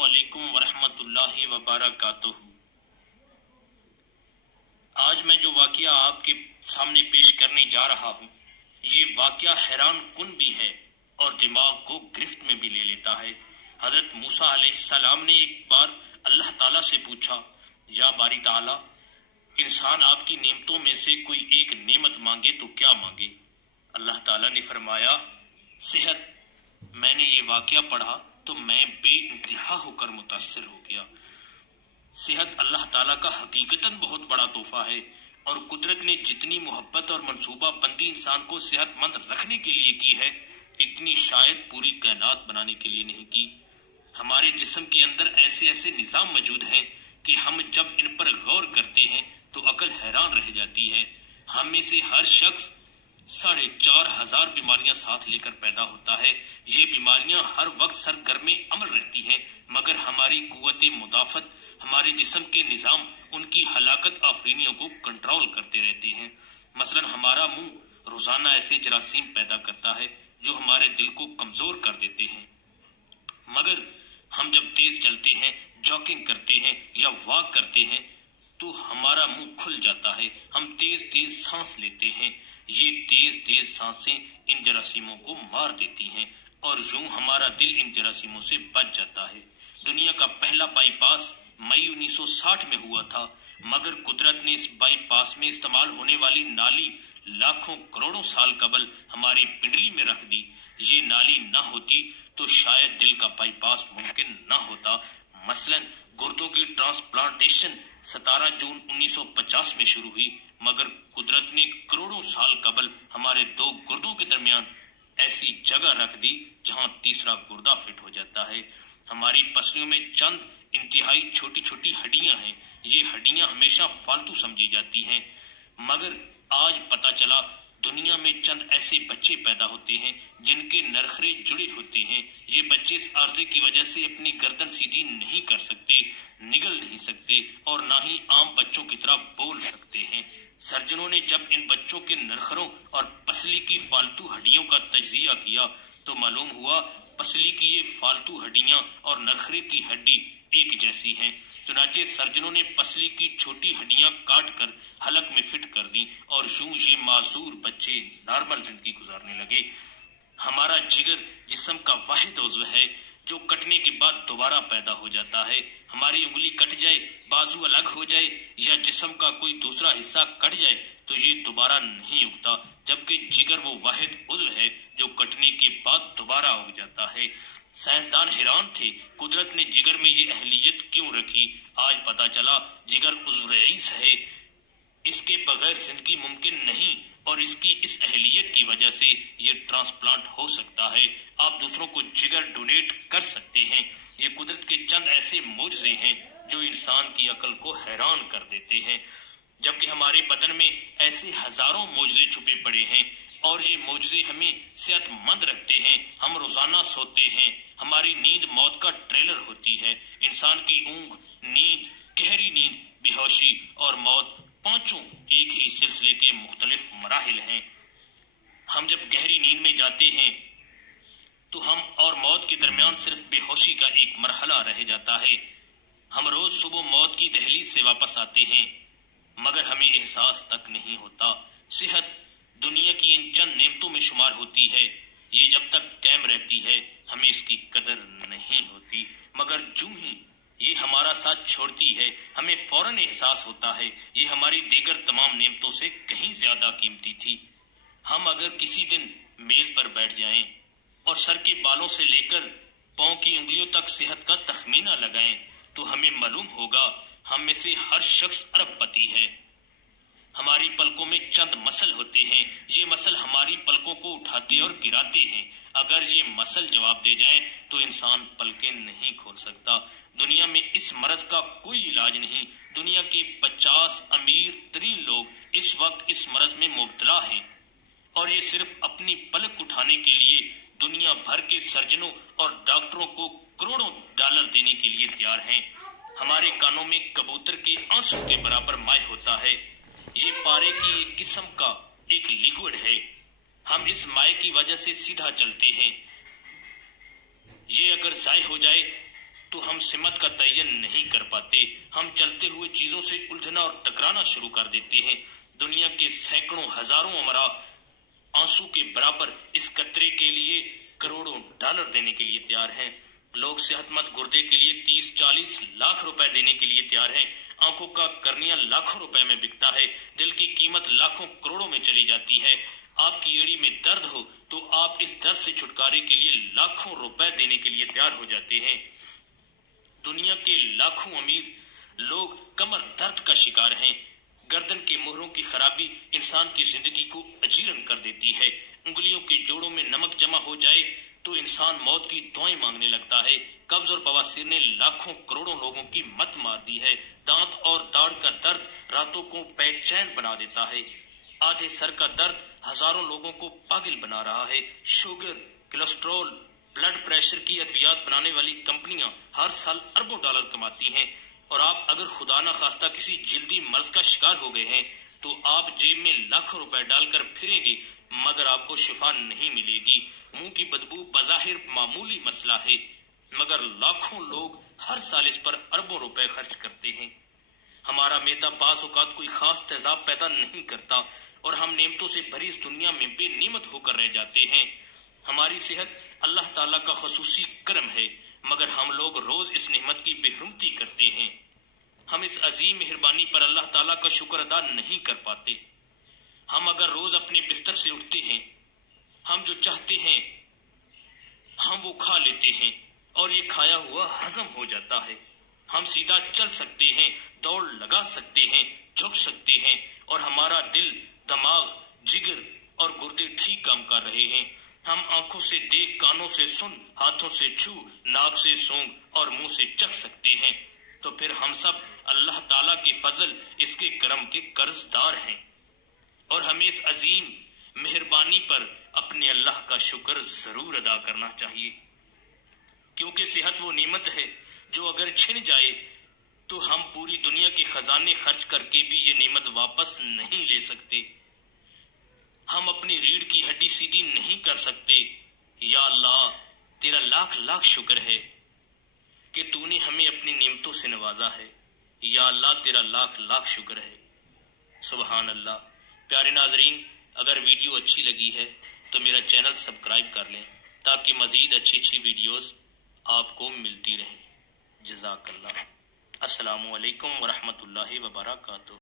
علیکم ورحمۃ اللہ وبرکاتہ۔ آج میں جو واقعہ آپ کے سامنے پیش کرنے جا رہا ہوں، یہ واقعہ حیران کن بھی ہے اور دماغ کو گرفت میں بھی لے لیتا ہے۔ حضرت موسیٰ علیہ السلام نے ایک بار اللہ تعالیٰ سے پوچھا، یا باری تعالیٰ، انسان آپ کی نعمتوں میں سے کوئی ایک نعمت مانگے تو کیا مانگے؟ اللہ تعالیٰ نے فرمایا، صحت۔ میں نے یہ واقعہ پڑھا تو میں بے انتہا ہو کر متاثر ہو گیا۔ صحت اللہ تعالیٰ کا حقیقتاً بہت بڑا تحفہ ہے، اور قدرت نے جتنی محبت اور منصوبہ بندی انسان کو صحت مند رکھنے کے لیے کی ہے، اتنی شاید پوری کائنات بنانے کے لیے نہیں کی۔ ہمارے جسم کے اندر ایسے ایسے نظام موجود ہیں کہ ہم جب ان پر غور کرتے ہیں تو عقل حیران رہ جاتی ہے۔ ہم میں سے ہر شخص 4,500 بیماریاں ساتھ لے کر پیدا ہوتا ہے۔ یہ بیماریاں ہر وقت سرگرم عمل رہتی ہیں، مگر ہماری قوت مدافعت، ہمارے جسم کے نظام ان کی ہلاکت آفرینیوں کو کنٹرول کرتے رہتے ہیں۔ مثلا ہمارا منہ روزانہ ایسے جراثیم پیدا کرتا ہے جو ہمارے دل کو کمزور کر دیتے ہیں، مگر ہم جب تیز چلتے ہیں، جاگنگ کرتے ہیں یا واک کرتے ہیں تو ہمارا منہ کھل جاتا ہے، ہم تیز تیز سانس لیتے ہیں۔ یہ تیز تیز سانسیں ان جراثیموں کو مار دیتی ہیں، اور یوں ہمارا دل ان جراثیموں سے بچ جاتا ہے۔ دنیا کا پہلا بائی پاس مئی 1960 میں ہوا تھا، مگر قدرت نے اس بائی پاس میں استعمال ہونے والی نالی لاکھوں کروڑوں سال قبل ہماری پنڈلی میں رکھ دی۔ یہ نالی نہ ہوتی تو شاید دل کا بائی پاس ممکن نہ ہوتا۔ مثلا گردوں کی ٹرانسپلانٹیشن 17 جون 1950 میں شروع ہوئی، مگر قدرت نے کروڑوں سال قبل ہمارے دو گردوں کے درمیان ایسی جگہ رکھ دی جہاں تیسرا گردہ فٹ ہو جاتا ہے۔ ہماری پسلیوں میں چند انتہائی چھوٹی چھوٹی ہڈیاں ہیں۔ یہ ہڈیاں ہمیشہ فالتو سمجھی جاتی ہیں، مگر آج پتہ چلا دنیا میں چند ایسے بچے پیدا ہوتے ہیں جن کے نرخرے جڑے ہوتے ہیں۔ یہ بچے اس عارضے کی وجہ سے اپنی گردن سیدھی نہیں کر سکتے، نگل نہیں سکتے، اور نہ ہی عام بچوں کی طرح بول سکتے ہیں۔ سرجنوں نے جب ان بچوں کے نرخروں اور پسلی کی فالتو ہڈیوں کا تجزیہ کیا تو معلوم ہوا پسلی کی یہ فالتو ہڈیاں اور نرخرے کی ہڈی ایک جیسی ہیں۔ چنانچہ سرجنوں نے پسلی کی چھوٹی ہڈیاں کاٹ کر حلق میں فٹ کر دیں، اور یوں یہ معذور بچے نارمل زندگی گزارنے لگے۔ ہمارا جگر جسم کا واحد عضو ہے جو کٹنے کے بعد دوبارہ پیدا ہو جاتا ہے۔ ہماری انگلی کٹ جائے، بازو الگ ہو جائے یا جسم کا کوئی دوسرا حصہ کٹ جائے تو یہ دوبارہ نہیں اگتا، جبکہ جگر وہ واحد عضو ہے جو کٹنے کے بعد دوبارہ اگ جاتا ہے۔ سائنسدان حیران تھے، قدرت نے جگر میں یہ اہلیت کیوں رکھی؟ آج پتہ چلا جگر عضو رئیس ہے، اس کے بغیر زندگی ممکن نہیں، اور اس کی اس اہلیت کی وجہ سے یہ ٹرانسپلانٹ ہو سکتا ہے۔ آپ دوسروں کو جگر ڈونیٹ کر سکتے ہیں۔ یہ قدرت کے چند ایسے معجزے ہیں جو انسان کی عقل کو حیران کر دیتے ہیں، جبکہ ہمارے بدن میں ایسے ہزاروں معجزے چھپے پڑے ہیں، اور یہ معجزے ہمیں صحت مند رکھتے ہیں۔ ہم روزانہ سوتے ہیں، ہماری نیند موت کا ٹریلر ہوتی ہے۔ انسان کی اونگ، نیند، گہری نیند، بے ہوشی اور موت، پانچوں ایک ہی سلسلے کے مختلف مراحل ہیں۔ ہم جب گہری نیند میں جاتے ہیں تو ہم اور موت کے درمیان صرف بے ہوشی کا ایک مرحلہ رہ جاتا ہے۔ ہم روز صبح موت کی دہلیز سے واپس آتے ہیں، مگر ہمیں احساس تک نہیں ہوتا۔ صحت دنیا کی ان چند نعمتوں میں شمار ہوتی ہے، یہ جب تک قائم رہتی ہے ہمیں اس کی قدر نہیں ہوتی، مگر جو ہی یہ ہمارا ساتھ چھوڑتی ہے ہمیں فوراً احساس ہوتا ہے یہ ہماری دیگر تمام نعمتوں سے کہیں زیادہ قیمتی تھی۔ ہم اگر کسی دن میز پر بیٹھ جائیں اور سر کے بالوں سے لے کر پاؤں کی انگلیوں تک صحت کا تخمینہ لگائیں تو ہمیں معلوم ہوگا ہم میں سے ہر شخص ارب پتی ہے۔ ہماری پلکوں میں چند مسل ہوتے ہیں، یہ مسل ہماری پلکوں کو اٹھاتے اور گراتے ہیں۔ اگر یہ مسل جواب دے جائیں تو انسان پلکیں نہیں کھول سکتا۔ دنیا میں اس مرض کا کوئی علاج نہیں۔ دنیا کے 50 امیر ترین لوگ اس وقت اس مرض میں مبتلا ہیں، اور یہ صرف اپنی پلک اٹھانے کے لیے دنیا بھر کے سرجنوں اور ڈاکٹروں کو کروڑوں ڈالر دینے کے لیے تیار ہیں۔ ہمارے کانوں میں کبوتر کے آنسو کے برابر مائع ہوتا ہے۔ یہ پارے کی ایک قسم کا ایک لیکوڈ ہے۔ ہم اس مائع کی وجہ سے سیدھا چلتے ہیں۔ یہ اگر ضائع ہو جائے تو ہم سمت کا تعین نہیں کر پاتے. ہم چلتے ہوئے چیزوں سے الجھنا اور ٹکرانا شروع کر دیتے ہیں. دنیا کے سینکڑوں ہزاروں امراء آنسو کے برابر اس قطرے کے لیے کروڑوں ڈالر دینے کے لیے تیار ہیں. لوگ صحت مند گردے کے لیے 30-40 لاکھ روپے دینے کے لیے تیار ہیں. آنکھوں کا کرنیا لاکھوں روپے میں بکتا ہے. دل کی قیمت لاکھوں کروڑوں میں چلی جاتی ہے. آپ کی ایڑی میں درد ہو تو آپ اس درد سے چھٹکارے کے لیے لاکھوں روپے دینے کے لیے تیار ہو جاتے ہیں. دنیا کے لاکھوں امیر لوگ کمر درد کا شکار ہیں. گردن کے مہروں کی خرابی انسان کی زندگی کو اجیرن کر دیتی ہے. انگلیوں کے جوڑوں میں نمک جمع ہو جائے تو انسان موت کی دعائیں مانگنے لگتا ہے. قبض اور بواسیر نے لاکھوں کروڑوں لوگوں کی مت مار دی ہے. دانت اور داڑھ کا درد راتوں کو بے چین بنا دیتا ہے. آدھے سر کا درد ہزاروں لوگوں کو پاگل بنا رہا ہے. شوگر، کولیسٹرول، بلڈ پریشر کی ادویات بنانے والی کمپنیاں ہر سال اربوں ڈالر کماتی ہیں. اور آپ اگر خدا نہ خواستہ کسی جلدی مرض کا شکار ہو گئے ہیں تو آپ جیب میں لاکھوں روپے ڈال کر پھریں گے مگر آپ کو شفا نہیں ملے گی. منہ کی بدبو بظاہر معمولی مسئلہ ہے مگر لاکھوں لوگ ہر سال اس پر اربوں روپے خرچ کرتے ہیں. ہمارا میدا بعض اوقات کوئی خاص تیزاب پیدا نہیں کرتا اور ہم نعمتوں سے بھری اس دنیا میں بے نعمت ہو کر رہ جاتے ہیں. ہماری صحت اللہ تعالیٰ کا خصوصی کرم ہے مگر ہم لوگ روز اس نعمت کی بے حرمتی کرتے ہیں. ہم اس عظیم مہربانی پر اللہ تعالیٰ کا شکر ادا نہیں کر پاتے. ہم اگر روز اپنے بستر سے اٹھتے ہیں ہم جو چاہتے ہیں ہم وہ کھا لیتے ہیں اور یہ کھایا ہوا ہضم ہو جاتا ہے. ہم سیدھا چل سکتے ہیں، دوڑ لگا سکتے ہیں، جھک سکتے ہیں اور ہمارا دل، دماغ، جگر اور گردے ٹھیک کام کر رہے ہیں. ہم آنکھوں سے دیکھ، کانوں سے سن، ہاتھوں سے چھو، ناک سے سونگھ اور منہ سے چکھ سکتے ہیں. تو پھر ہم سب اللہ تعالیٰ کے فضل، اس کے کرم کے قرض دار ہیں اور ہمیں اس عظیم مہربانی پر اپنے اللہ کا شکر ضرور ادا کرنا چاہیے. کیونکہ صحت وہ نعمت ہے جو اگر چھن جائے تو ہم پوری دنیا کے خزانے خرچ کر کے بھی یہ نعمت واپس نہیں لے سکتے. ہم اپنی ریڑھ کی ہڈی سیدھی نہیں کر سکتے. یا اللہ تیرا لاکھ لاکھ شکر ہے کہ تو نے ہمیں اپنی نعمتوں سے نوازا ہے. یا اللہ تیرا لاکھ لاکھ شکر ہے. سبحان اللہ. پیارے ناظرین، اگر ویڈیو اچھی لگی ہے تو میرا چینل سبسکرائب کر لیں تاکہ مزید اچھی ویڈیوز آپ کو ملتی رہیں. جزاک اللہ. السلام علیکم ورحمۃ اللہ وبرکاتہ.